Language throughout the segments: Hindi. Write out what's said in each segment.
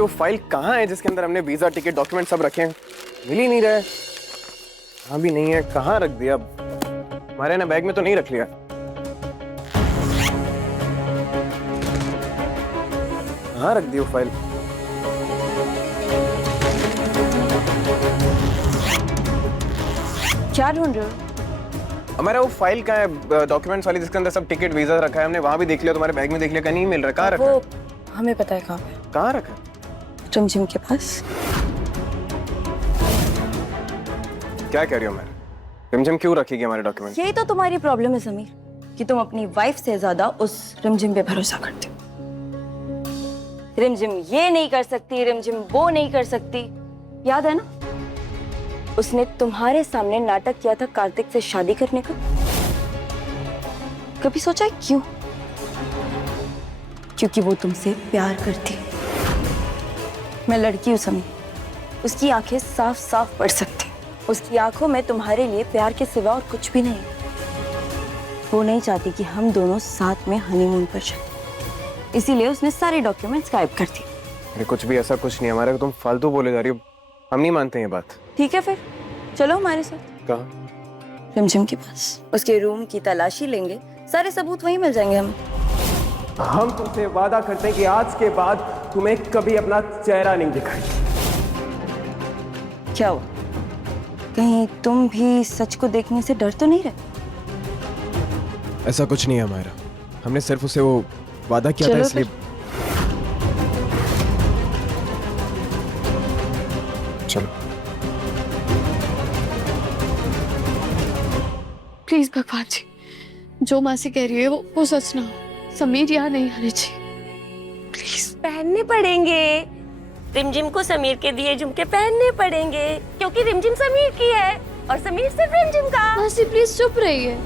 वो फाइल कहाँ है जिसके अंदर हमने वीजा टिकट डॉक्यूमेंट सब रखे हैं? मिल ही नहीं रहे। कहाँ भी नहीं है, कहाँ रख दिया? हमारे ना बैग में तो नहीं रख लिया? कहाँ रख दी वो फाइल? क्या ढूंढ रहे हो? हमारा वो फाइल कहाँ है डॉक्यूमेंट्स वाली जिसके अंदर सब टिकट वीजा रखा है? हमने वहां भी देख लिया, तुम्हारे बैग में देख लिया, कहीं नहीं मिल रहा। कहाँ रखा है? वो हमें पता है कहाँ पे। कहाँ रखा है? रिमझिम के पास। क्या कह रही हो? मैं रिमझिम क्यों रखेगी हमारे डॉक्यूमेंट? यही तो तुम्हारी प्रॉब्लम है समीर, कि तुम अपनी वाइफ से ज्यादा उस रिमझिम पे भरोसा करते हो। रिमझिम ये नहीं कर सकती, रिमझिम वो नहीं कर सकती। याद है ना, उसने तुम्हारे सामने नाटक किया था कार्तिक से शादी करने का। कभी सोचा है क्यों? क्योंकि वो तुमसे प्यार करती। मैं लड़की हूं समीर, उसकी आंखें साफ साफ पढ़ सकती। उसकी आंखों में तुम्हारे लिए प्यार के सिवा और कुछ भी नहीं। वो नहीं चाहती कि हम दोनों साथ में हनीमून पर जाएं, इसीलिए उसने सारे डॉक्यूमेंट्स गायब कर दिए। अरे कुछ भी ऐसा कुछ नहीं हमारे, तुम फालतू बोले जा रही हो। हम नहीं मानते ये बात। ठीक है फिर चलो हमारे साथ। कहाँ? रिमझिम के पास। उसके रूम की तलाशी लेंगे, सारे सबूत वहीं मिल जाएंगे हमें। हम तुमसे वादा करते हैं कि आज के बाद तुम्हें कभी अपना चेहरा नहीं दिखाएंगे। क्या हुआ? कहीं तुम भी सच को देखने से डर तो नहीं रहे? ऐसा कुछ नहीं है हमारा, हमने सिर्फ उसे वो वादा किया था इसलिए। चलो प्लीज भगवान जी, जो मासी कह रही है वो सच ना हो। समीर यहाँ नहीं आने चाहिए प्लीज। पहनने पड़ेंगे रिमझिम को, समीर के दिए झुमके पहनने पड़ेंगे, क्योंकि रिमझिम समीर की है और समीर सिर्फ रिमझिम का। मासी प्लीज चुप रहिए।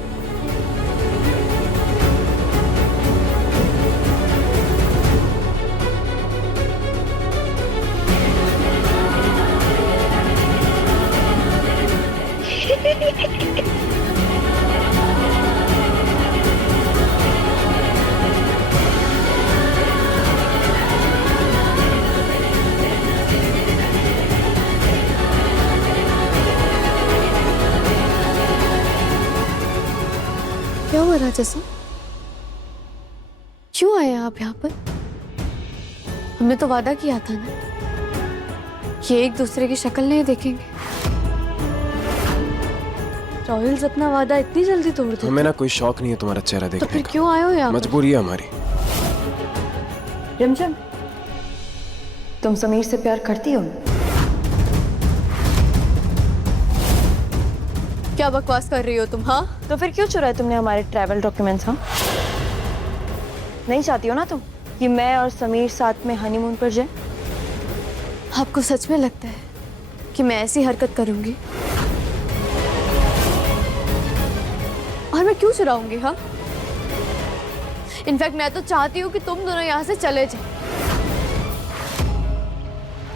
क्या हुआ राजा साहब, क्यों आए आप यहाँ पर? हमने तो वादा किया था ना कि एक दूसरे की शक्ल नहीं देखेंगे। रॉयल्स अपना वादा इतनी जल्दी तोड़ देते? हमें ना कोई शौक नहीं है तुम्हारा चेहरा देखने तो फिर का। क्यों आए हो यहाँ पर? मजबूरी है हमारी। रिमझिम, तुम समीर से प्यार करती हो? क्या बकवास कर रही हो तुम? हाँ तो फिर क्यों चुराए तुमने हमारे ट्रैवल डॉक्यूमेंट्स? हाँ, नहीं चाहती हो ना तुम कि मैं और समीर साथ में हनीमून पर जाए? आपको सच में लगता है कि मैं ऐसी हरकत करूंगी? और मैं क्यों चुराऊंगी? हाँ, इनफैक्ट मैं तो चाहती हूँ कि तुम दोनों यहाँ से चले जाओ,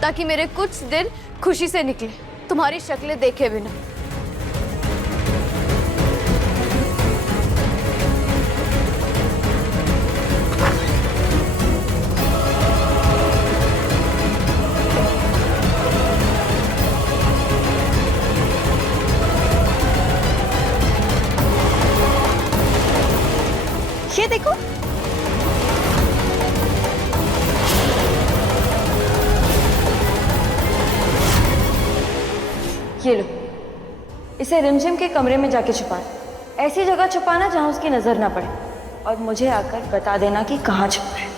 ताकि मेरे कुछ दिन खुशी से निकले, तुम्हारी शक्लें देखे बिना। ये देखो, ये लो, इसे रिमझिम के कमरे में जाके छुपाना। ऐसी जगह छुपाना जहां उसकी नजर ना पड़े, और मुझे आकर बता देना कि कहाँ छुपा है।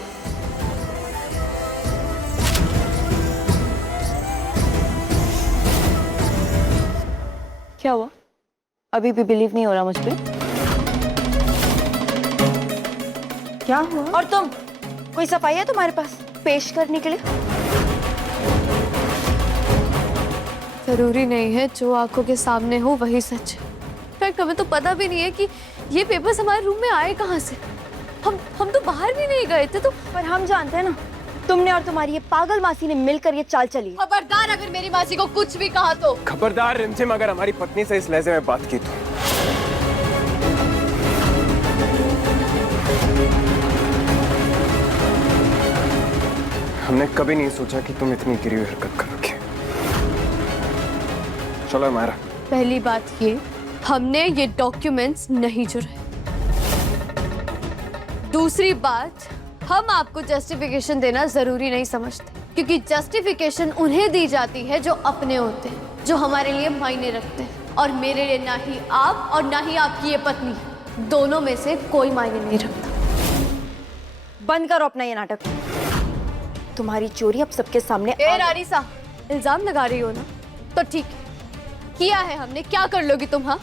क्या हुआ? अभी भी बिलीव नहीं हो रहा मुझ पे? क्या हुआ? और तुम, कोई सफाई है तुम्हारे पास पेश करने के लिए? जरूरी नहीं है जो आंखों के सामने हो वही सच है। इनफैक्ट हमें तो पता भी नहीं है कि ये पेपर्स हमारे रूम में आए कहाँ से। हम तो बाहर भी नहीं गए थे। तो पर हम जानते हैं ना, तुमने और तुम्हारी ये पागल मासी ने मिलकर ये चाल चली। खबरदार अगर मेरी मासी को कुछ भी कहा तो। खबरदार रिमझिम, अगर हमारी पत्नी से इस लहजे में बात की तो। हमने मैंने कभी नहीं सोचा कि तुम इतनी गिरी हुई हरकत करोगे। चलो हमारा पहली बात ये, हमने ये डॉक्यूमेंट्स नहीं चुराए। दूसरी बात, हम आपको जस्टिफिकेशन देना जरूरी नहीं समझते, क्योंकि जस्टिफिकेशन उन्हें दी जाती है जो अपने होते हैं, जो हमारे लिए मायने रखते हैं। और मेरे लिए ना ही आप और ना ही आपकी ये पत्नी, दोनों में से कोई मायने नहीं रखता। बंद करो अपना ये नाटक। तुम्हारी चोरी अब सबके सामने ए रारिसा, इल्जाम लगा रही हो ना? तो ठीक है, किया है हमने, क्या कर लोगी तुम? हाँ,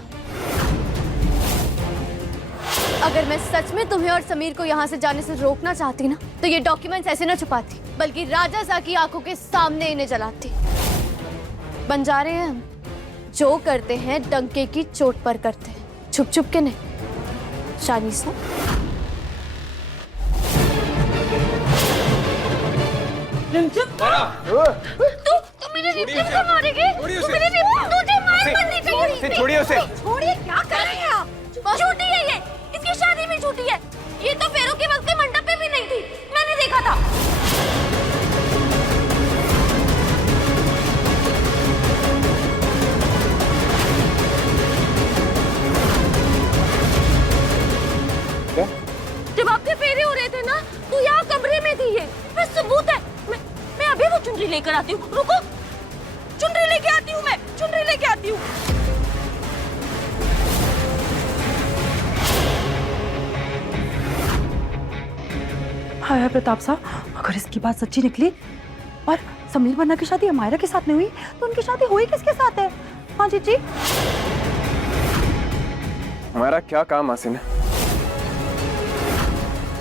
अगर मैं सच में तुम्हें और समीर को यहाँ से जाने से रोकना चाहती ना, तो ये डॉक्यूमेंट्स ऐसे ना छुपाती, बल्कि राजा सा की आंखों के सामने इन्हें जलाती। बन जा रहे हैं हम, जो करते हैं डंके की चोट पर करते हैं, छुप छुप के नहीं। शानिसा, तुम मेरे रिप्लेस को मारेंगे? तुम मेरे रिप्लेस, तुझे मार पड़नी चाहिए। छोड़िए उसे। छोड़िए, क्या कर रहे हैं आप? झूठी है ये, इसकी शादी भी झूठी है। ये तो फेरों के वक्त के मंडप पे भी नहीं थी, मैंने देखा था। क्या? जब आपके फेरे हो रहे थे ना, तो यहाँ कमरे में थी ये। बस सबूत है। मैं अभी वो चुनरी लेकर आती हूँ। रुको, चुनरी लेके आती हूँ, मैं चुनरी लेके आती हूँ। हाय प्रताप साहब, अगर इसकी बात सच्ची निकली और समीर वर्मा की शादी अमायरा के साथ नहीं हुई, तो उनकी शादी हुई किसके साथ है? हाँ जी। हमारा क्या काम आसिन है?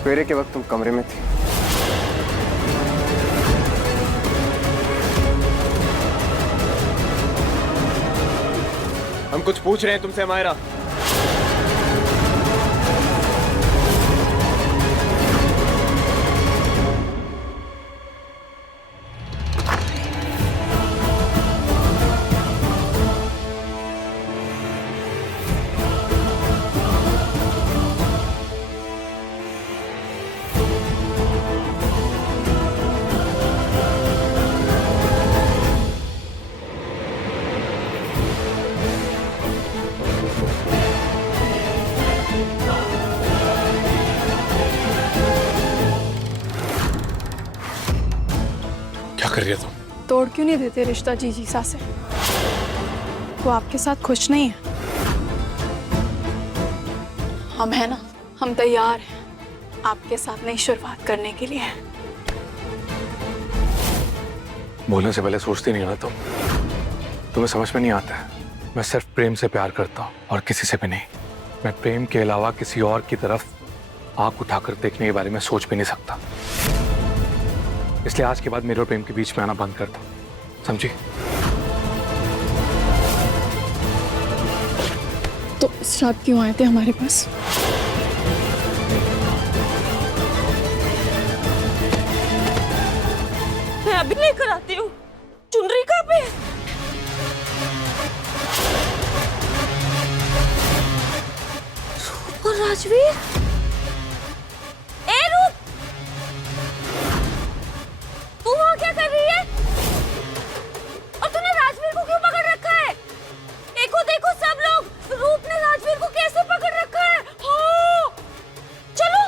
फेरे के वक्त तुम कमरे में थी। हम कुछ पूछ रहे हैं तुमसे हमारा। क्या कर रही है तुम? तोड़ क्यों नहीं देते रिश्ता जीजी सा से? वो आपके साथ खुश नहीं है। हम है ना, हम तैयार हैं आपके साथ नई शुरुआत करने के लिए। बोलने से पहले सोचती नहीं हो ना तुम? तुम्हें समझ में नहीं आता है, मैं सिर्फ प्रेम से प्यार करता हूँ और किसी से भी नहीं। मैं प्रेम के अलावा किसी और की तरफ आंख उठाकर देखने के बारे में सोच भी नहीं सकता। इसलिए आज के बाद मेरे और प्रेम के बीच में आना बंद कर दो, समझी? तो इस रात क्यों आए थे हमारे पास? मैं अभी लेकर आती हूँ। चुनरी कहाँ पे है? और राजवीर? ए रूप, तू वहाँ क्या कर रही है? और तूने राजवीर को क्यों पकड़ रखा है? देखो देखो सब लोग, रूप ने राजवीर को कैसे पकड़ रखा है। हाँ, चलो।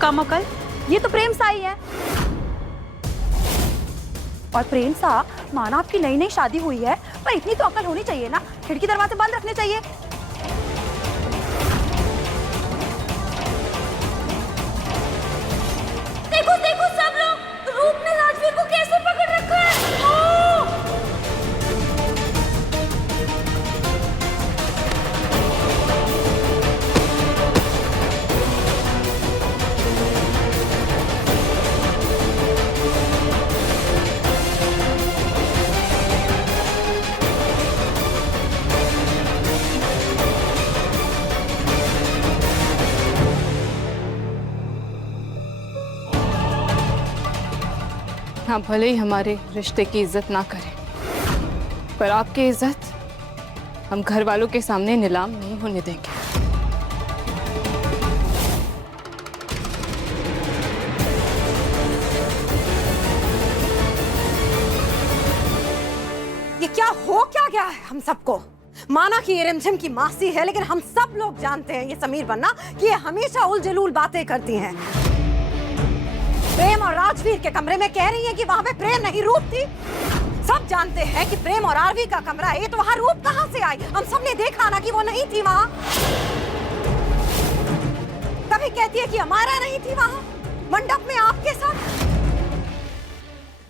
कमकल, ये तो प्रेम सा ही है। और प्रेम सा, माना आपकी नई नई शादी हुई है, पर इतनी तो अकल होनी चाहिए ना, खिड़की दरवाजे बंद रखने चाहिए। देखो देखो सब लोग, रूप ने राजवीर को कैसे पकड़ रखा है। हाँ। आप भले ही हमारे रिश्ते की इज्जत ना करें, पर आपकी इज्जत हम घर वालों के सामने नीलाम नहीं होने देंगे। ये क्या हो क्या गया है हम सबको? माना कि ये रिमझिम की मासी है, लेकिन हम सब लोग जानते हैं ये समीर बन्ना कि ये हमेशा उलझुल बातें करती हैं। प्रेम और राजवीर के कमरे में कह रही है कि वहां पे प्रेम नहीं रूप थी। सब जानते हैं कि प्रेम और आरवी का कमरा है, तो वहां रूप कहां से आई? हम सबने देखा ना कि वो नहीं थी वहां। कभी कहती है कि हमारा नहीं थी वहां मंडप में आपके साथ।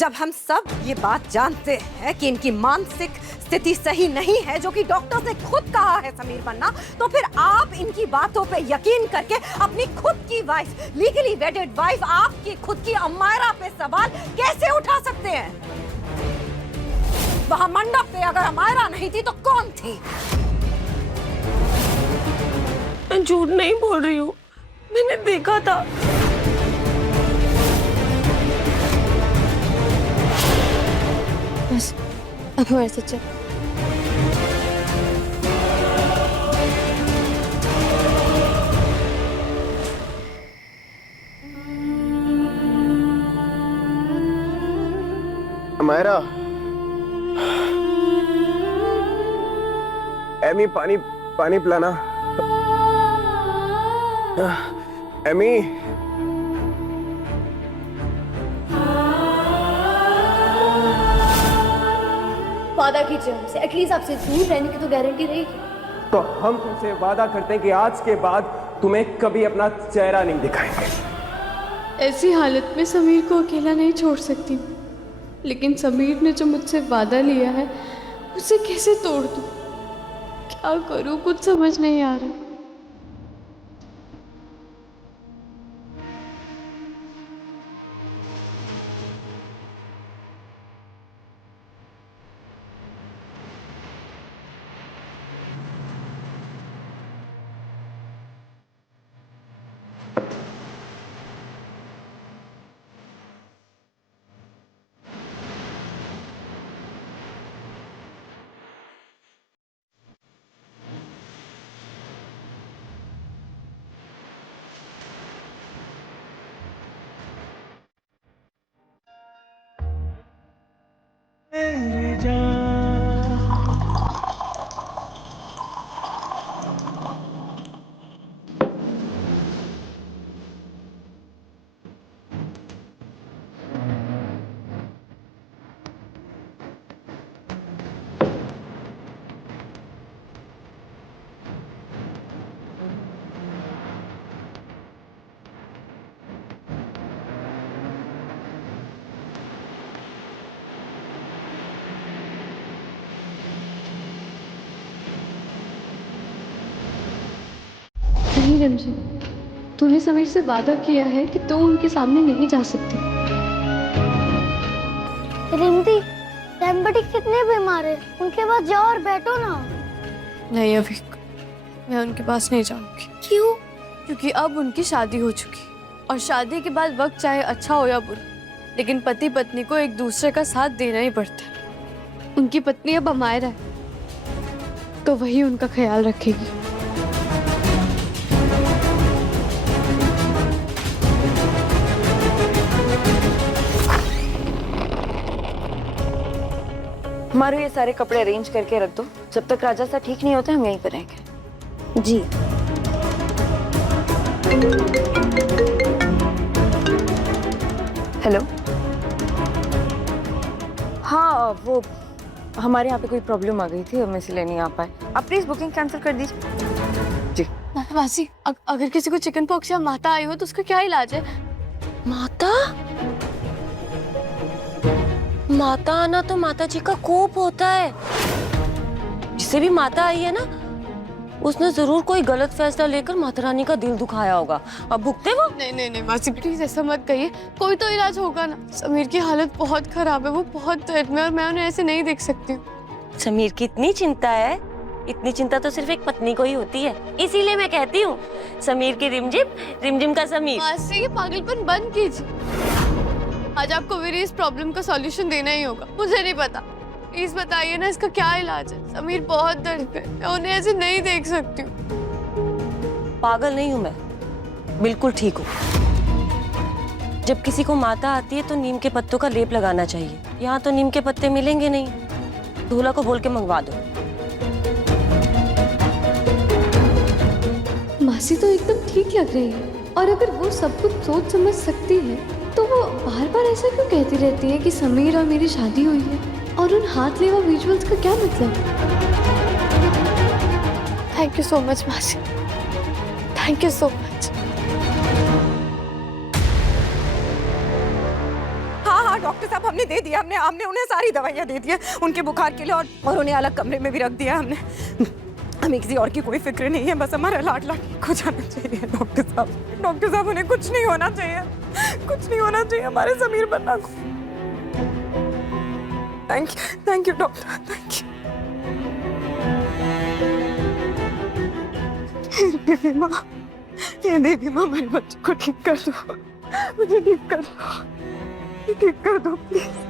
जब हम सब ये बात जानते हैं कि इनकी मानसिक स्थिति सही नहीं है, जो कि डॉक्टर ने खुद कहा है समीर बन्ना, तो फिर आप इनकी बातों पे यकीन करके अपनी खुद की वाइफ, लीगली वेडेड वाइफ, आपकी खुद की अमायरा पे सवाल कैसे उठा सकते हैं? वहां मंडप पे अगर अमायरा नहीं थी तो कौन थी? मैं झूठ नहीं बोल रही हूँ, मैंने देखा था। बस अब हमारे साथ चल। अमायरा, एमी पानी पानी पिलाना। एमी, वादा कीजिए हमसे, एटलीस्ट आपसे दूर रहने की तो गारंटी रहेगी। तो हम तुमसे वादा करते हैं कि आज के बाद तुम्हें कभी अपना चेहरा नहीं दिखाएंगे। ऐसी हालत में समीर को अकेला नहीं छोड़ सकती, लेकिन समीर ने जो मुझसे वादा लिया है उसे कैसे तोड़ दूं? क्या करूं, कुछ समझ नहीं आ रहा। नहीं रिमझिम, तूने समीर से वादा किया है कि तुम उनके सामने नहीं जा सकती। रिमती, बड़ी कितने बीमार है, उनके पास जाओ और बैठो ना। नहीं अभी मैं उनके पास नहीं जाऊंगी। क्यों? क्योंकि अब उनकी शादी हो चुकी, और शादी के बाद वक्त चाहे अच्छा हो या बुरा, लेकिन पति पत्नी को एक दूसरे का साथ देना ही पड़ता है। उनकी पत्नी अब अमायरा है, तो वही उनका ख्याल रखेगी। हमारे ये सारे कपड़े अरेंज करके रख दो, जब तक राजा सा ठीक नहीं होते हम यहीं पर रहेंगे। जी। हेलो, हाँ वो हमारे यहाँ पे कोई प्रॉब्लम आ गई थी, हम इसलिए नहीं आ पाए। आप प्लीज बुकिंग कैंसिल कर दीजिए। जी। मासी, अगर किसी को चिकन पॉक्स या माता आई हो तो उसका क्या इलाज है? माता? माता आना तो माता जी का कोप होता है। जिसे भी माता आई है ना, उसने जरूर कोई गलत फैसला लेकर माता रानी का दिल दुखाया होगा। अब भुगते वो। नहीं मासी प्लीज ऐसा मत कहिए, कोई तो इलाज होगा ना। समीर की हालत बहुत खराब है, वो बहुत दर्द में, और मैं उन्हें ऐसे नहीं देख सकती हूँ। समीर की इतनी चिंता है? इतनी चिंता तो सिर्फ एक पत्नी को ही होती है, इसीलिए मैं कहती हूँ समीर की रिमझिम, रिमझिम का समीर। मासी ये पागलपन बंद कीजिए। आज आपको मेरी इस प्रॉब्लम का सॉल्यूशन देना ही होगा। मुझे नहीं पता, प्लीज बताइए ना इसका क्या इलाज है। समीर बहुत दर्द है, मैं उन्हें ऐसे नहीं देख सकती हूँ। पागल नहीं हूँ मैं, बिल्कुल ठीक हूँ। जब किसी को माता आती है तो नीम के पत्तों का लेप लगाना चाहिए। यहाँ तो नीम के पत्ते मिलेंगे नहीं, दूल्हा को बोल के मंगवा दो। मासी तो एकदम ठीक लग रही है, और अगर वो सब कुछ सोच समझ सकती है तो वो बार बार ऐसा क्यों कहती रहती है कि समीर और मेरी शादी हुई है, और उन हाथ लेवा विजुअल्स का क्या मतलब? थैंक यू सो मच मासी, थैंक यू सो मच। हाँ डॉक्टर साहब, हमने दे दिया, हमने उन्हें सारी दवाइयाँ दे दी है उनके बुखार के लिए, और उन्हें अलग कमरे में भी रख दिया हमने। हमें किसी और की कोई फिक्र नहीं है, बस हमारा लाडला ठीक हो जाना चाहिए। डॉक्टर साहब उन्हें कुछ नहीं होना चाहिए, कुछ नहीं होना चाहिए हमारे समीर बन्ना को। Thank you doctor, thank you. देवी माँ हमारे बच्चे को ठीक कर दो, मुझे ठीक कर दो प्लीज।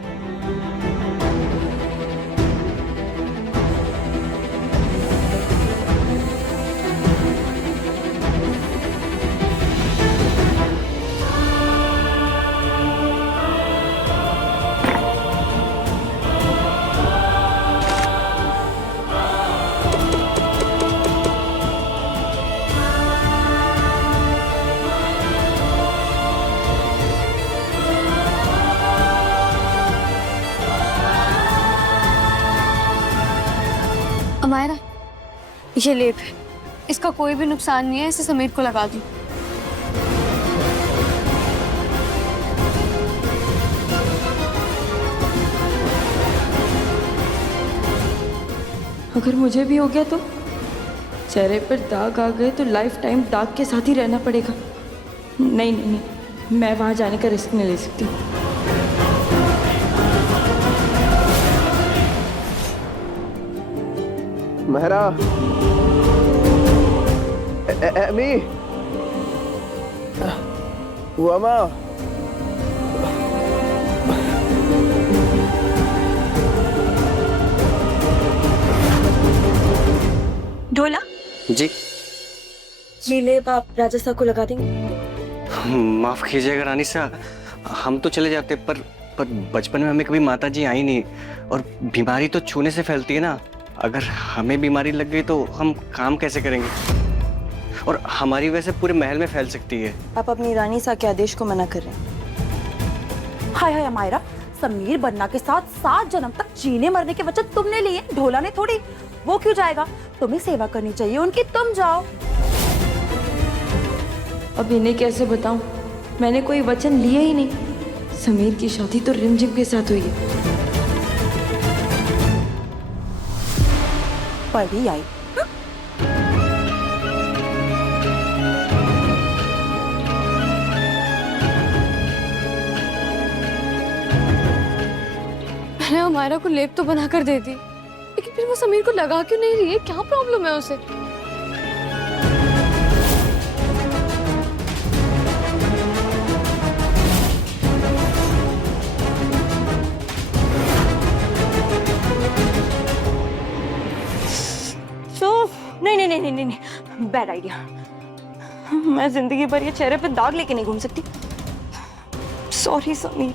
अमायरा, ये लेप है, इसका कोई भी नुकसान नहीं है, इसे समीर को लगा दूं। अगर मुझे भी हो गया तो चेहरे पर दाग आ गए तो लाइफ टाइम दाग के साथ ही रहना पड़ेगा। नहीं नहीं नहीं, मैं वहां जाने का रिस्क नहीं ले सकती। महरा, एमी, वमा, ढोला जी। ये लेप आप राजा साहब को लगा देंगे? माफ कीजिएगा रानी साहब, हम तो चले जाते, पर बचपन में हमें कभी माता जी आई नहीं, और बीमारी तो छूने से फैलती है ना। अगर हमें बीमारी लग गई तो हम काम कैसे करेंगे, और हमारी वजह से पूरे महल में फैल सकती है। आप अपनी रानी साहब के आदेश को मना कर रहे हैं। हाय हाय अमायरा, समीर बन्ना के साथ 7 जन्म तक जीने मरने के वचन तुमने लिए, ढोला ने थोड़ी। वो क्यों जाएगा? तुम्हें सेवा करनी चाहिए उनकी, तुम जाओ। अब इन्हें कैसे बताऊं, मैंने कोई वचन लिए ही नहीं। समीर की शादी तो रिमझिम के साथ हुई है। पढ़ी आई। मैंने अमायरा को लेप तो बनाकर दे दी, लेकिन फिर वो समीर को लगा क्यों नहीं रही है? क्या प्रॉब्लम है उसे? नहीं, बैड आइडिया। मैं जिंदगी भर ये चेहरे पे दाग लेके नहीं घूम सकती। सॉरी समीर।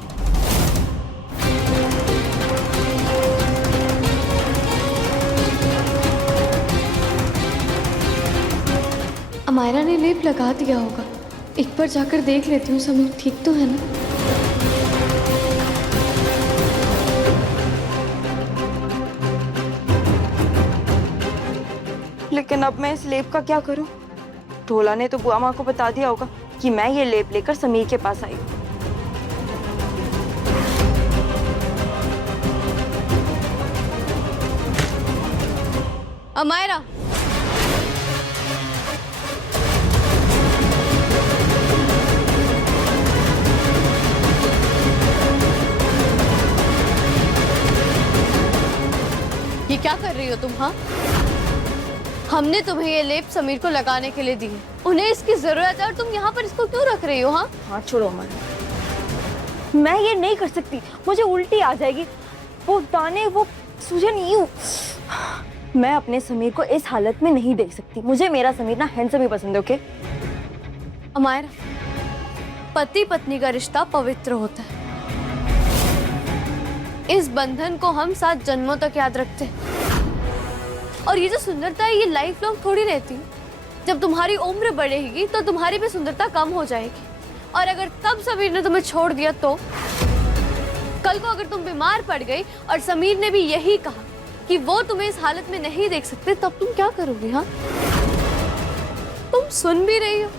अमायरा ने लेप लगा दिया होगा, एक बार जाकर देख लेती हूँ समीर ठीक तो है ना। लेकिन अब मैं इस लेप का क्या करूं? ढोला ने तो बुआ माँ को बता दिया होगा कि मैं ये लेप लेकर समीर के पास आई। अमायरा, ये क्या कर रही हो तुम? हाँ, हमने तुम्हें ये लेप समीर को लगाने के लिए दी है, उन्हें इसकी जरूरत है और तुम यहाँ पर इसको क्यों रख रही हो? हाँ हाँ छोड़ो अमर, मैं ये नहीं कर सकती, मुझे उल्टी आ जाएगी। वो दाने, वो सूजन, यूं। मैं अपने समीर को इस हालत में नहीं देख सकती। मुझे मेरा समीर ना हैंडसम ही पसंद है। ओके अमायरा, पति पत्नी का रिश्ता पवित्र होता है। इस बंधन को हम 7 जन्मों तक याद रखते हैं। और ये जो सुंदरता है, ये लाइफ लॉन्ग थोड़ी रहती है। जब तुम्हारी उम्र बढ़ेगी तो तुम्हारी भी सुंदरता कम हो जाएगी। और अगर तब समीर ने तुम्हें छोड़ दिया तो कल को अगर तुम बीमार पड़ गई और समीर ने भी यही कहा कि वो तुम्हें इस हालत में नहीं देख सकते, तब तुम क्या करोगे? हाँ, तुम सुन भी रही हो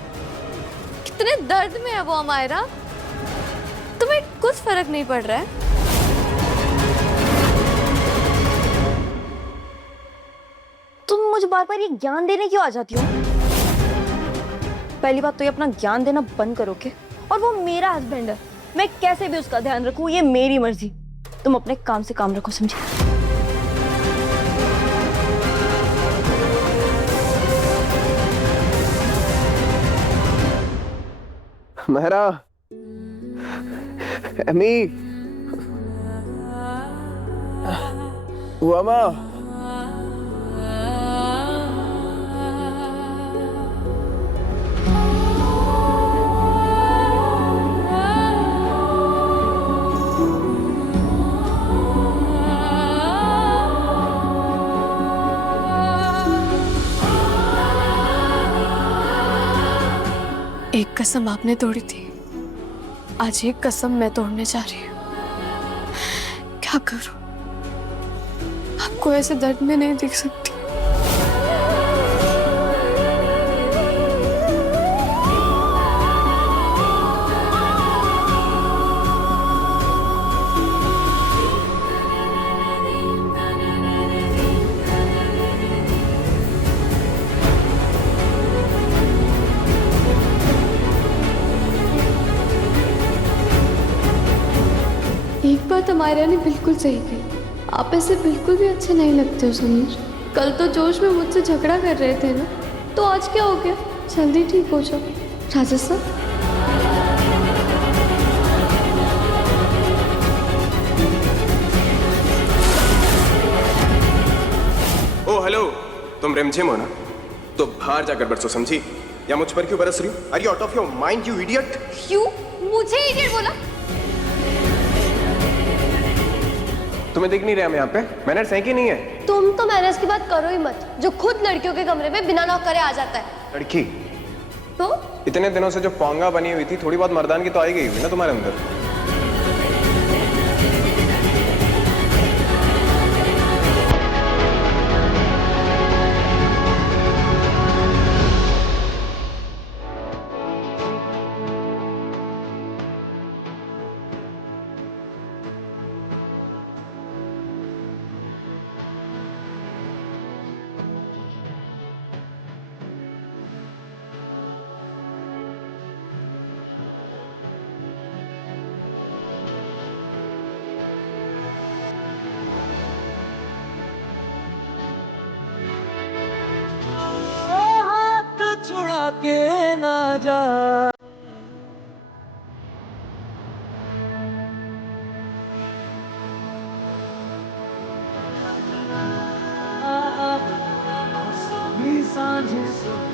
कितने दर्द में है वो अमायरा। तुम्हें कुछ फर्क नहीं पड़ रहा है। तुम मुझे बार बार ये ज्ञान देने क्यों आ जाती हो? पहली बात तो ये अपना ज्ञान देना बंद करो के। और वो मेरा हस्बैंड है, मैं कैसे भी उसका ध्यान रखूं ये मेरी मर्जी। तुम अपने काम से काम रखो, समझे? महरा, एमी, वामा, एक कसम आपने तोड़ी थी, आज एक कसम मैं तोड़ने जा रही हूँ। क्या करूं? आपको ऐसे दर्द में नहीं देख सकती। एक बात अमायरा ने बिल्कुल सही कही, आप ऐसे बिल्कुल भी अच्छे नहीं लगते हो समीर। कल तो जोश में मुझसे झगड़ा कर रहे थे ना, तो आज क्या हो गया? जल्दी ठीक हो जाओ। राजा साहब, ओ हेलो, तुम रिमझिम हो ना? तो बाहर जाकर बरसो, समझी? या मुझ पर क्यों बरस रही हो? Are you out of your mind you idiot? क्यों मुझे इडियट बोला? तुम्हें दिख नहीं रहा हम यहाँ पे? मैनर्स है कि नहीं है? तुम तो मैनर्स की बात करो ही मत, जो खुद लड़कियों के कमरे में बिना नॉक करे आ जाता है। लड़की? तो इतने दिनों से जो पोंगा बनी हुई थी, थोड़ी बहुत मर्दान की तो आई गई हुई ना तुम्हारे अंदर। छुड़ा के ना जा। सांझे सुख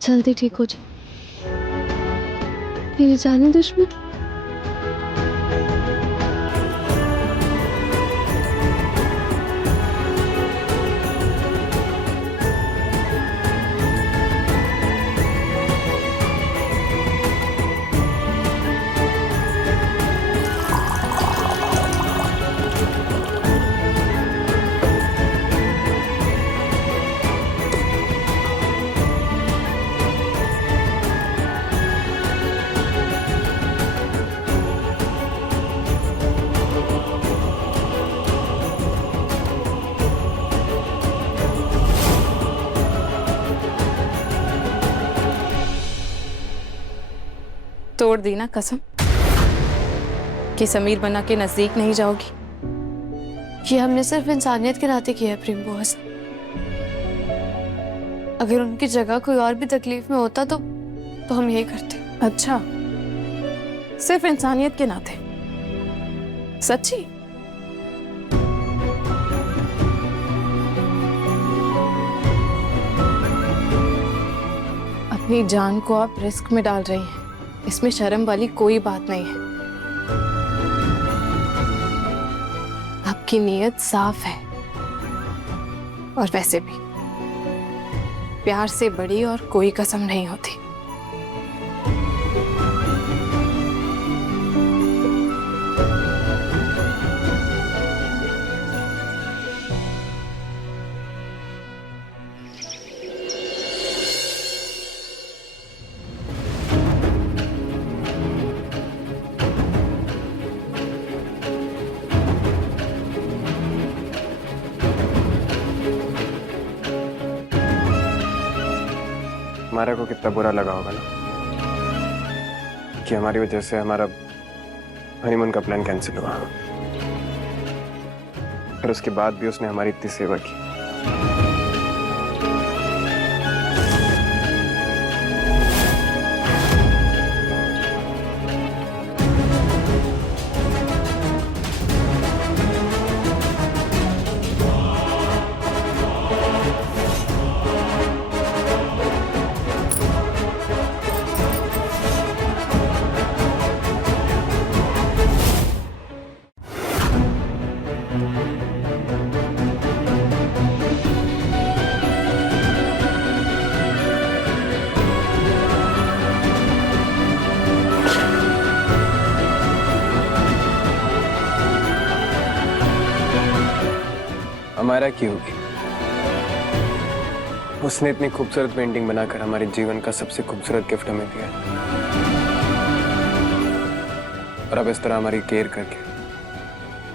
जल्दी ठीक हो जाओ मेरे जाने दुश्मन। तोड़ दी ना कसम कि समीर बना के नजदीक नहीं जाओगी। ये हमने सिर्फ इंसानियत के नाते किया है प्रेम बुआ से। अगर उनकी जगह कोई और भी तकलीफ में होता तो हम यही करते। अच्छा, सिर्फ इंसानियत के नाते? सच्ची? अपनी जान को आप रिस्क में डाल रही हैं, इसमें शर्म वाली कोई बात नहीं है। आपकी नीयत साफ है, और वैसे भी प्यार से बड़ी और कोई कसम नहीं होती। हमारा को कितना बुरा लगा होगा ना कि हमारी वजह से हमारा हनीमून का प्लान कैंसिल हुआ, पर उसके बाद भी उसने हमारी इतनी सेवा की। हमारा की होगी? उसने इतनी खूबसूरत पेंटिंग बनाकर हमारे जीवन का सबसे खूबसूरत गिफ्ट हमें दिया, और अब इस तरह हमारी केयर करके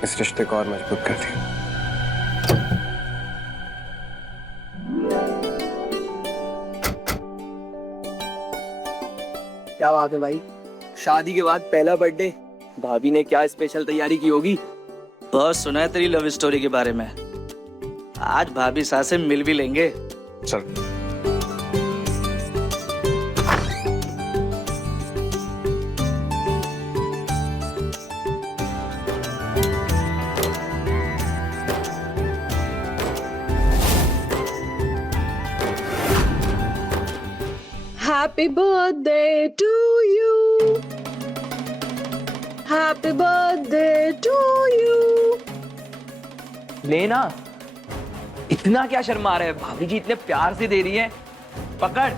इस रिश्ते को और मजबूत कर दिया। क्या बात है भाई, शादी के बाद पहला बर्थडे। भाभी ने क्या स्पेशल तैयारी की होगी? बहुत सुना है तेरी लव स्टोरी के बारे में। आज भाभी साथ से मिल भी लेंगे। चल। Happy birthday to you. Happy birthday to you. लेना, इतना क्या शर्मा रहा है? भाभी जी इतने प्यार से दे रही हैं। पकड़।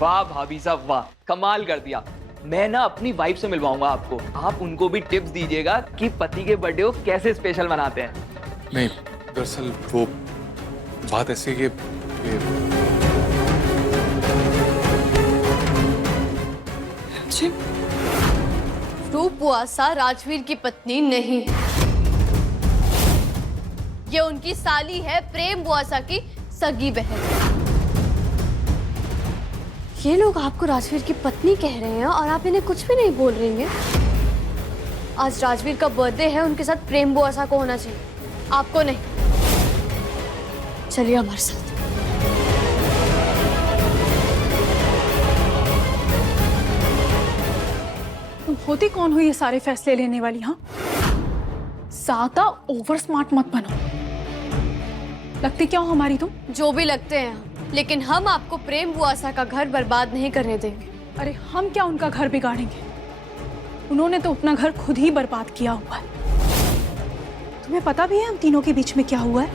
वाह भाभी साहब वाह, कमाल कर दिया। मैं ना अपनी वाइफ से मिलवाऊंगा आपको, आप उनको भी टिप्स दीजिएगा कि पति के बर्थडे को कैसे स्पेशल मनाते हैं। नहीं, दरअसल वो बात ऐसी कि रूप बुआसा राजवीर की पत्नी नहीं है, ये उनकी साली है, प्रेम बुआसा की सगी बहन। ये लोग आपको राजवीर की पत्नी कह रहे हैं और आप इन्हें कुछ भी नहीं बोल रही हैं। आज राजवीर का बर्थडे है, उनके साथ प्रेम बुआसा को होना चाहिए, आपको नहीं। चलिए हमारे साथ। तुम होती कौन हो ये सारे फैसले लेने वाली? हाँ, ज्यादा ओवर स्मार्ट मत बनो। लगती क्या हो हमारी तुम? जो भी लगते हैं, लेकिन हम आपको प्रेम बुआसा का घर बर्बाद नहीं करने देंगे। अरे हम क्या उनका घर बिगाड़ेंगे? उन्होंने तो अपना घर खुद ही बर्बाद किया हुआ है। तुम्हें पता भी है हम तीनों के बीच में क्या हुआ है?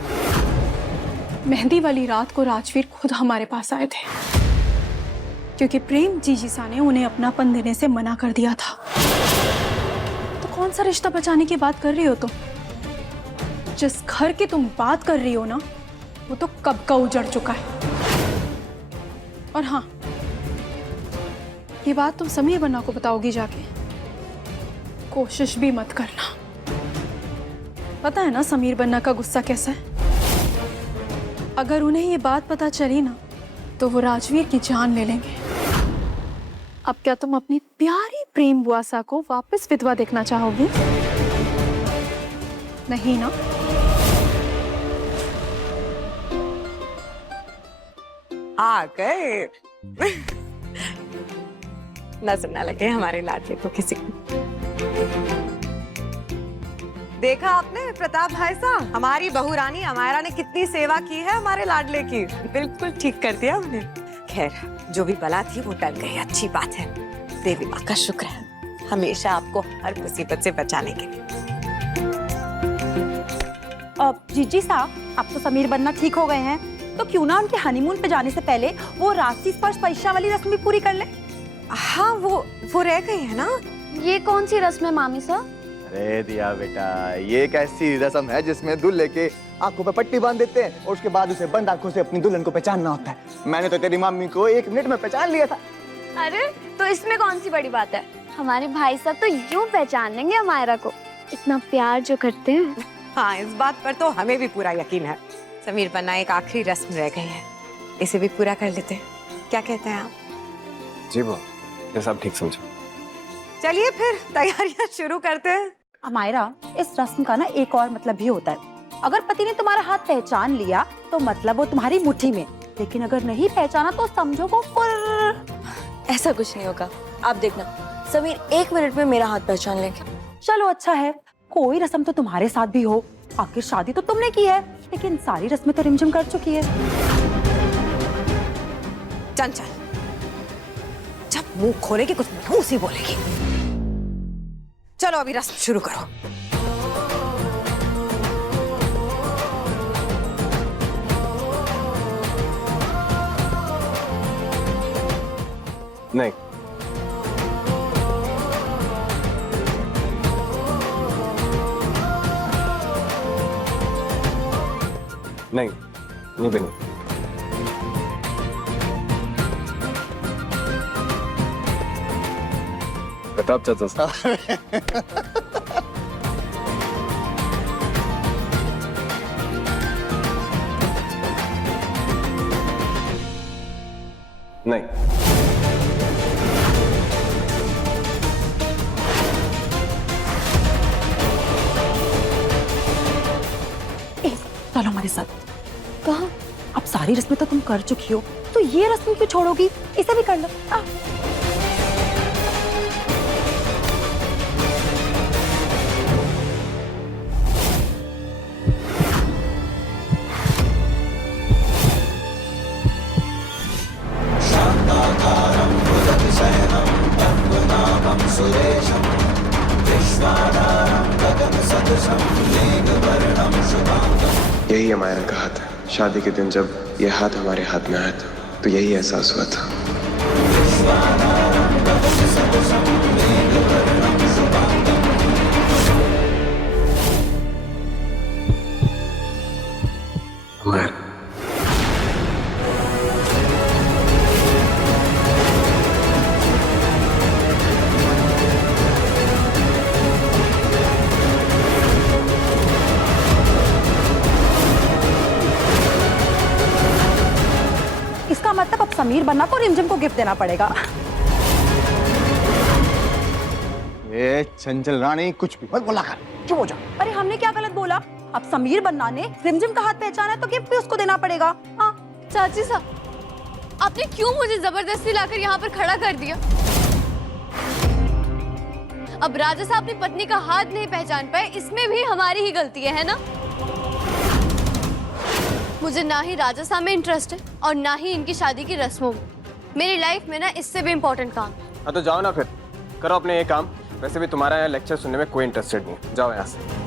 मेहंदी वाली रात को राजवीर खुद हमारे पास आए थे, क्योंकि प्रेम जीजीसा ने उन्हें अपनापन देने से मना कर दिया था। तो कौन सा रिश्ता बचाने की बात कर रही हो तुम? जिस घर की तुम बात कर रही हो ना, वो तो कब का उजड़ चुका है। और हाँ, ये बात तुम समीर बन्ना को बताओगी जाके, कोशिश भी मत करना। पता है ना समीर बन्ना का गुस्सा कैसा है? अगर उन्हें ये बात पता चली ना तो वो राजवीर की जान ले लेंगे। अब क्या तुम अपनी प्यारी प्रेम बुआसा को वापस विधवा देखना चाहोगी? नहीं ना? आ गए। नजर ना लगे हमारे लाडले को किसी को। देखा आपने प्रताप भाई साहब, हमारी बहू रानी अमायरा ने कितनी सेवा की है हमारे लाडले की। बिल्कुल ठीक कर दिया उन्हें। खैर जो भी बला थी वो टल गई, अच्छी बात है। देवी माँ का शुक्र है, हमेशा आपको हर मुसीबत से बचाने के लिए। जीजी साहब, अब तो समीर बनना ठीक हो गए हैं, तो क्यों ना उनके हनीमून पे जाने से पहले वो राशि स्पर्श परीक्षा वाली रस्म भी पूरी कर ले। हाँ वो रह गई है ना। ये कौन सी रस्म है मामी साहब? अरे दिया बेटा, ये एक ऐसी रस्म है जिसमें दूल्हे के आंखों पे पट्टी बांध देते हैं और उसके बाद उसे बंद आंखों से अपनी दुल्हन को पहचानना होता है। मैंने तो तेरी मम्मी को 1 मिनट में पहचान लिया था। अरे तो इसमें कौन सी बड़ी बात है? हमारे भाई साहब तो यूं पहचान लेंगे अमायरा को, इतना प्यार जो करते हैं। हाँ, इस बात पर तो हमें भी पूरा यकीन है। समीर बनना एक आखिरी रस्म रह गई है, इसे भी पूरा कर लेते हैं। क्या कहते हैं आप? जी वो ये सब ठीक समझो। चलिए फिर तैयारियां शुरू करते हैं। अमायरा, इस रस्म का ना एक और मतलब भी होता है। अगर पति ने तुम्हारा हाथ पहचान लिया तो मतलब वो तुम्हारी मुट्ठी में, लेकिन अगर नहीं पहचाना तो समझो वो ऐसा कुछ नहीं होगा, आप देखना समीर 1 मिनट में मेरा हाथ पहचान लेंगे। चलो अच्छा है, कोई रस्म तो तुम्हारे साथ भी हो। आखिर शादी तो तुमने की है, लेकिन सारी रस्में तो रिमझिम कर चुकी है। चंचल, जब मुंह खोलेगी कुछ मुंह से बोलेगी। चलो अभी रस्म शुरू करो। नहीं, नहीं बनी। प्रताप चाचा नहीं। चलो हमारे साथ। कहाँ? अब सारी रस्में तो तुम कर चुकी हो, तो ये रस्म क्यों छोड़ोगी? इसे भी कर लो। यही अमायरा का हाथ है। शादी के दिन जब यह हाथ हमारे हाथ में आया था तो यही एहसास हुआ था। अमायरा, मतलब अब समीर बनना को रिमझिम को गिफ्ट देना पड़ेगा। ये चंचल रानी, कुछ भी मत बोला कर, चुप हो जा। अरे हमने क्या गलत बोला? अब समीर बन्ना ने रिमझिम का हाथ पहचाना है तो गिफ्ट भी उसको देना पड़ेगा। हाँ चाची साहब, आपने क्यों मुझे जबरदस्ती लाकर यहाँ पर खड़ा कर दिया? अब राजा साहब अपनी पत्नी का हाथ नहीं पहचान पाए, इसमें भी हमारी ही गलती है ना? मुझे ना ही राजा साहब में इंटरेस्ट है और ना ही इनकी शादी की रस्मों में। मेरी लाइफ में ना इससे भी इम्पोर्टेंट काम है। हाँ तो जाओ ना, फिर करो अपने ये काम। वैसे भी तुम्हारा यहाँ लेक्चर सुनने में कोई इंटरेस्टेड नहीं है। जाओ यहाँ से।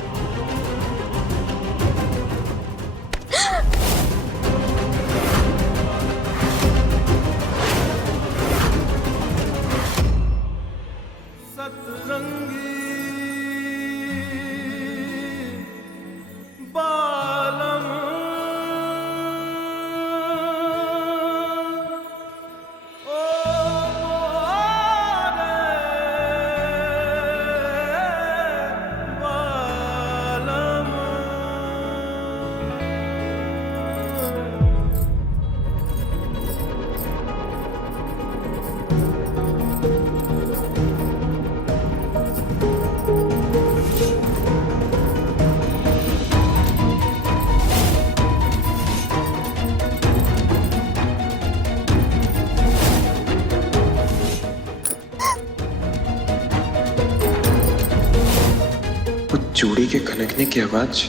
चूड़ी के खनकने की आवाज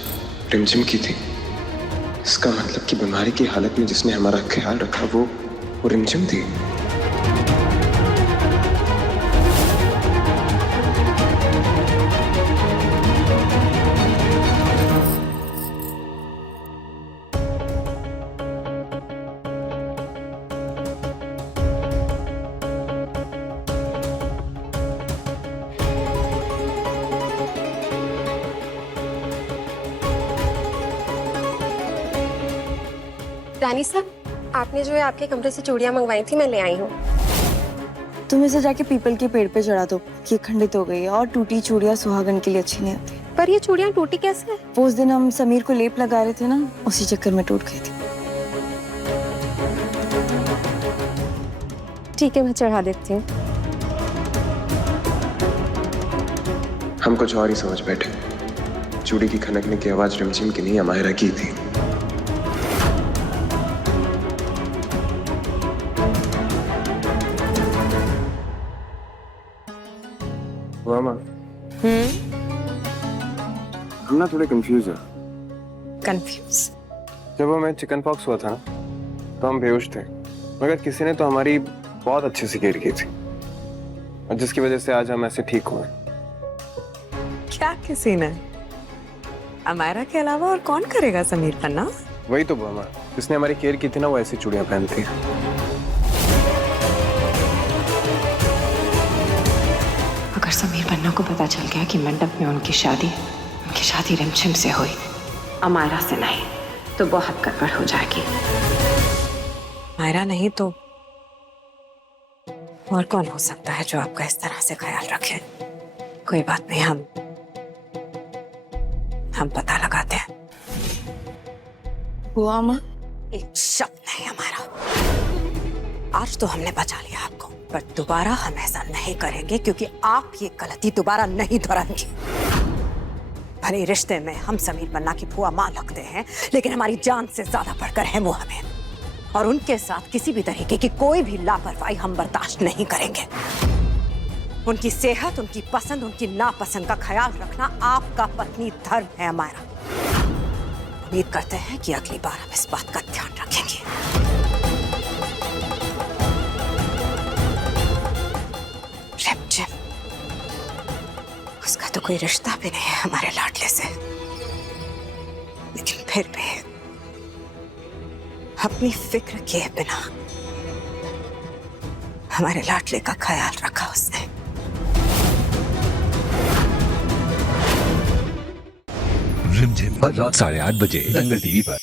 रिमझिम की थी। इसका मतलब कि बीमारी की हालत में जिसने हमारा ख्याल रखा वो रिमझिम थी। रानी साहब, आपने जो है आपके कमरे से चूड़ियां मंगवाई थी, मैं ले आई हूँ। तुम इसे जाके पीपल के पेड़ पे चढ़ा दो, ये खंडित हो गई है और टूटी चूड़ियां सुहागन के लिए अच्छी नहीं होती। पर ये चूड़ियां टूटी कैसे है? वो उस दिन हम समीर को लेप लगा रहे थे ना, उसी चक्कर में टूट गई थी। ठीक है, मैं चढ़ा देती हूँ। हम कुछ और ही समझ बैठे। चूड़ी की खनकने की आवाज रिमझिम की नहीं, अमायरा की थी। मामा, हम ना थोड़े कंफ्यूज हैं। कंफ्यूज? जब हमें चिकन पॉक्स हुआ था ना, तो हम बेहोश थे, मगर किसी ने तो हमारी बहुत अच्छे से केयर की थी, और जिसकी वजह से आज हम ऐसे ठीक हुए। क्या किसी ने? अमायरा के अलावा और कौन करेगा समीर पन्ना? वही तो मामा, जिसने हमारी केयर की थी ना, वो ऐसी चूड़ियां पहनती है। अगर समीर पन्ना को पता चल गया कि मंडप में उनकी शादी रिमझिम से हुई, अमायरा से नहीं, तो बहुत गड़बड़ हो जाएगी। अमायरा नहीं तो और कौन हो सकता है जो आपका इस तरह से ख्याल रखे? कोई बात नहीं, हम पता लगाते हैं। हुआ माँ? एक शब्द नहीं हमारा। आज तो हमने बचा लिया आपको, पर दोबारा हम ऐसा नहीं करेंगे, क्योंकि आप ये गलती दोबारा नहीं दोहराएंगे। भले रिश्ते में हम समीर पन्ना की फुआ मां लगते हैं, लेकिन हमारी जान से ज्यादा बढ़कर है वो हमें, और उनके साथ किसी भी तरीके की कोई भी लापरवाही हम बर्दाश्त नहीं करेंगे। उनकी सेहत, उनकी पसंद, उनकी नापसंद का ख्याल रखना आपका पत्नी धर्म है अमायरा। उम्मीद करते हैं कि अगली बार हम इस बात का ध्यान रखेंगे। रिमझिम, उसका तो कोई रिश्ता भी नहीं है हमारे लाडले से, लेकिन फिर भी अपनी फिक्र किए बिना हमारे लाडले का ख्याल रखा उसने। रिमझिम हर रात 8:30 बजे दंगल टीवी पर।